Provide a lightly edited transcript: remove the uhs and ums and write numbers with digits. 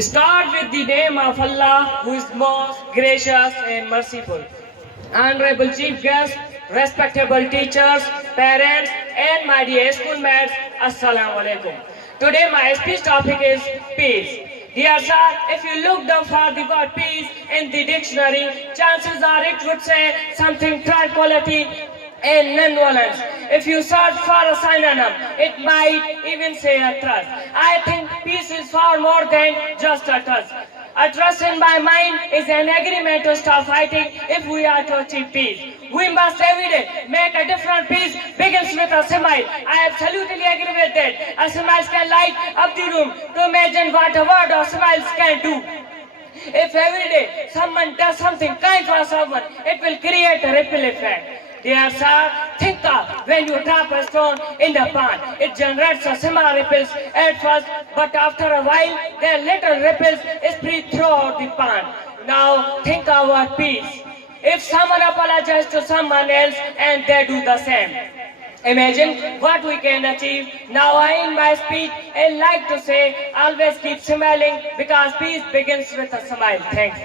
Start with the name of Allah, who is most gracious and merciful. Honorable Chief Guest, respectable teachers, parents, and my dear schoolmates, Assalamu alaikum. Today my speech topic is peace. Dear sir, if you look down for the word peace in the dictionary, chances are it would say something tranquility and non-violence. If you search for a synonym, it might even say a trust. I think peace is far more than just a trust. A trust in my mind is an agreement to stop fighting if we are to achieve peace. We must every day make a different peace begins with a smile. I absolutely agree with that. A smile can light up the room to imagine what a word or smiles can do. If every day someone does something kind for someone, it will create a ripple effect. Dear sir, think of when you drop a stone in the pond. It generates a small ripples at first, but after a while, their little ripples spread throughout the pond. Now think about peace. If someone apologizes to someone else and they do the same, imagine what we can achieve. Now I in my speech and like to say, always keep smiling because peace begins with a smile. Thanks.